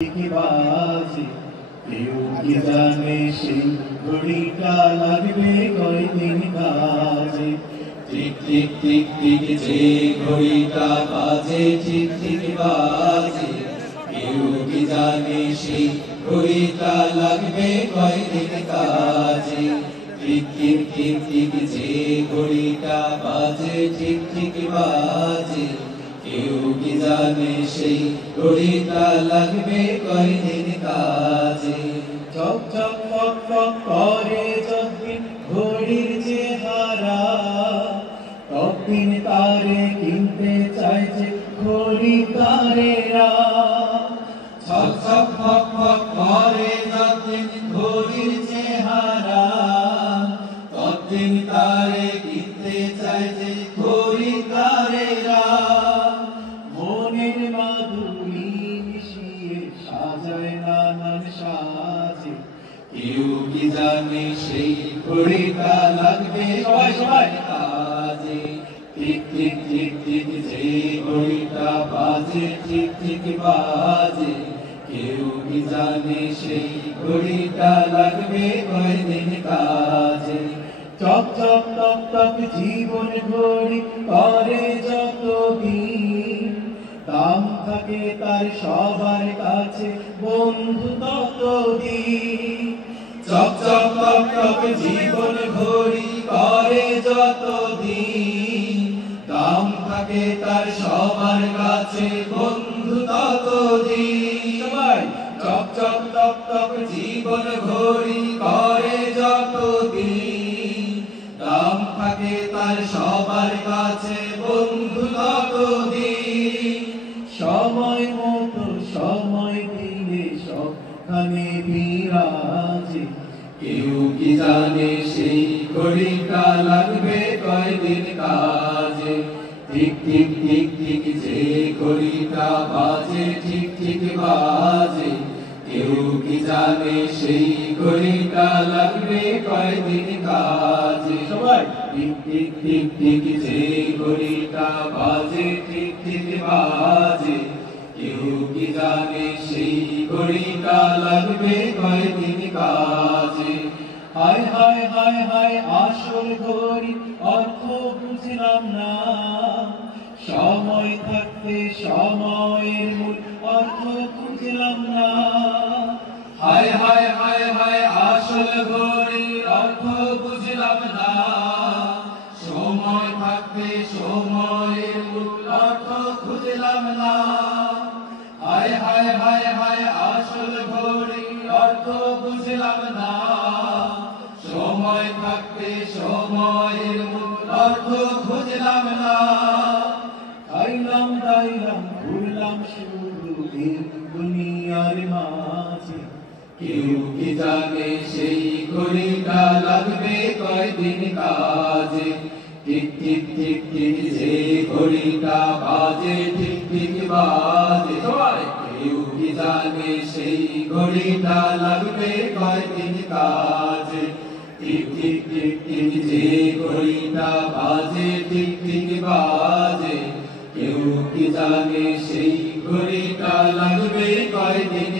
কি বাজে কেউ কি জানে সেই ঘড়িটা লাগবে কয়দিন কাজে। টিক টিক টিক টিক যে ঘড়িটা বাজে ঠিক ঠিক বাজে, কেউ কি জানে সেই ঘড়িটা লাগবে কয়দিন কাজে। টিক টিক টিক টিক যে ঘড়িটা বাজে ঠিক ঠিক বাজে, কেউ কি জানে সেই ঘড়িটা লাগবে কয়দিন কাজে। চক চক পক পক করে যতদিন ঘড়ির চেহারা, ততদিন তারে কিনতে চাইছে খরিদ্দারেরা। ছক ছক পক পক করে যতদিন ঘড়ির চেহারা, ততদিন তারে কিনতে চাইছে খরিদ্দারেরা। মনের মাধুরী মিশিয়ে সাজায় নানান সাজে, কেউ কি জানে সেই ঘড়িটা লাগবে সবাই সবাই কাজে। ঠিক ঠিক ঠিক ঠিক যে ঘড়িটা বাজে ঠিক ঠিক বাজে, কেউ কি জানে সেই ঘড়িটা লাগবে কয়দিন কাজে। চক চক টক টক জীবন ঘড়ি করে যতদিন, দাম থাকে তার সবার কাছে বন্ধু ততদিন। চক চক টক টক জীবন ঘড়ি করে যতদিন, দাম থাকে তার সবার কাছে বন্ধু ততদিন। সবাই চক চক টক টক জীবন ঘড়ি করে যতদিন, দাম থাকে তার সবার কাছে বন্ধু ততদিন। সময় মতো সময় দিলে সবখানে বিরাজে, কেউ কি জানে সেই ঘড়িটা লাগবে কয়দিন কাজে। ঠিক ঠিক ঠিক ঠিক যে ঘড়িটা বাজে ঠিক ঠিক বাজে, কেউ কি জানে সেই ঘড়িটা লাগবে কয়দিন কাজে। সবাই ঠিক ঠিক ঠিক ঠিক যে ঘড়িটা বাজে ঠিক ঠিক বাজে, কেউ কি জানে সেই ঘড়িটা লাগবে কয়দিন কাজে। হায় হায় হায় হায় আসল ঘড়ি অর্থ বুঝলাম না, সময় থাকতে সময়ের মূল অর্থ বুঝলাম না। হায় হায় হায় হায় আসল ঘড়ির অর্থ বুঝলাম না, সময় থাকতে সময়ের মূল অর্থ খুঁজলাম না। হায় হায় হায় হায় আসল ঘড়ির অর্থ বুঝলাম না, সময় থাকতে সময়ের মূল অর্থ খুঁজলাম না। খাইলাম দাইলাম ঘুরলাম শুধু এই দুনিয়ার মাঝে, কেউ কি জানে সেই ঘড়িটা লাগবে কয়দিন কাজে। ঠিক ঠিক ঠিক ঠিক যে ঘড়িটা বাজে ঠিক ঠিক বাজে, কেউ কি জানে সেই ঘড়িটা লাগবে কয়দিন কাজে। ঠিক ঠিক ঠিক ঠিক যে ঘড়িটা বাজে ঠিক ঠিক বাজে, কেউ কি জানে সেই ঘড়িটা লাগবে কয়দিন